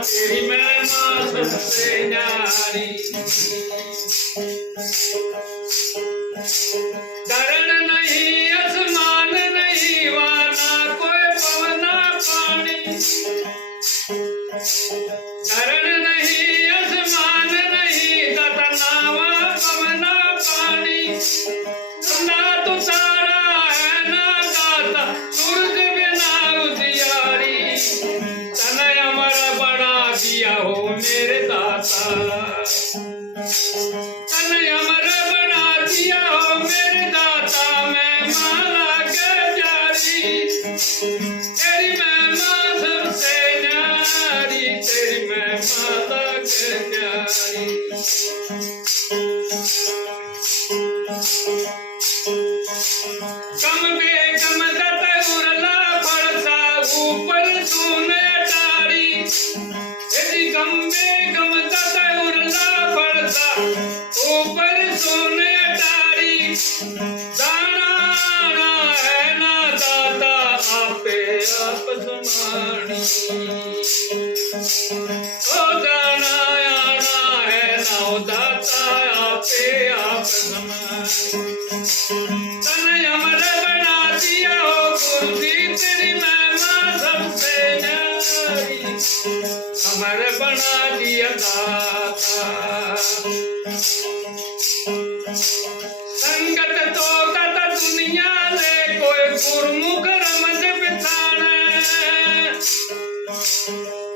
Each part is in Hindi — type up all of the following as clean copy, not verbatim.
तेरी महिमा सबसे न्यारी। धरण नहीं आसमान नहीं वाना कोई पवना पानी, धरण नहीं आसमान नहीं ततनावा पवना पानी। ना तो तारा है ना दाता सूरज बिना उजियारी, तने अमर बना दिया हो मेरे दाता, तने अमर बना दिया हो मेरे दाता। मैं माला के जारी, तेरी महिमा सबसे न्यारी, तेरी महिमा के न्यारी। कम बेगम दत उरला पड़ता ऊपर तूने टारी, यदि कम बेगम दत उरला पड़ता ऊपर तूने टारी। दाना आना है ना दाता आपे आप समानी, ओ दाना आना है ना दाता आपे आप समानी। तने अमर बना दिया हो गुरुजी तेरी महिमा सबसे न्यारी, अमर बना दिया दाता। संगत तो कत दुनिया ले कोई गुरमुख रमज बिताना,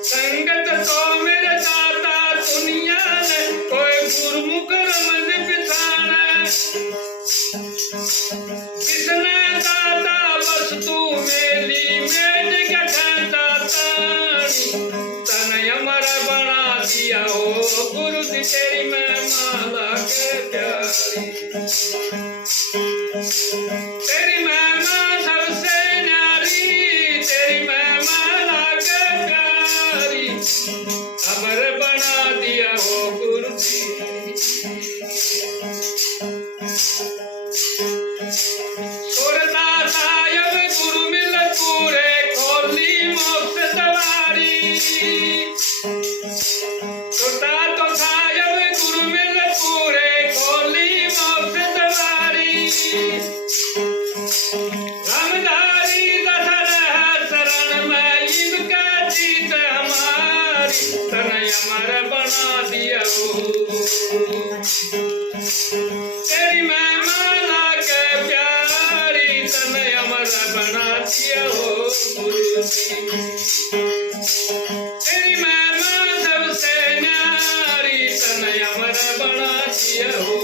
संगत तो मेरे दाता दुनिया ले कोई गुरमुख रमज बिताना। किसने दाता वस्तु मेली मेज कहता तानी, तने अमर बना दिया हो गुरु जी तेरी महिमा के प्यारी, तेरी महिमा सबसे न्यारी, तेरी महिमा के प्यारी। अमर बना दिया हो गुरु जी। सुरता सायब गुरु मिल पूरे खोली मोक्ष सवारी, सुरता तो सायब गुरु मिल पूरे खोली मोक्ष सवारी। रामधारी दशर है शरण में इनका जीत हमारी, तने अमर बना दिया हो तेरी महिमा के प्यारी, तने अमर बना दिया हो गुरु जी। तेरी महिमा सबसे न्यारी, तने अमर बना दिया हो।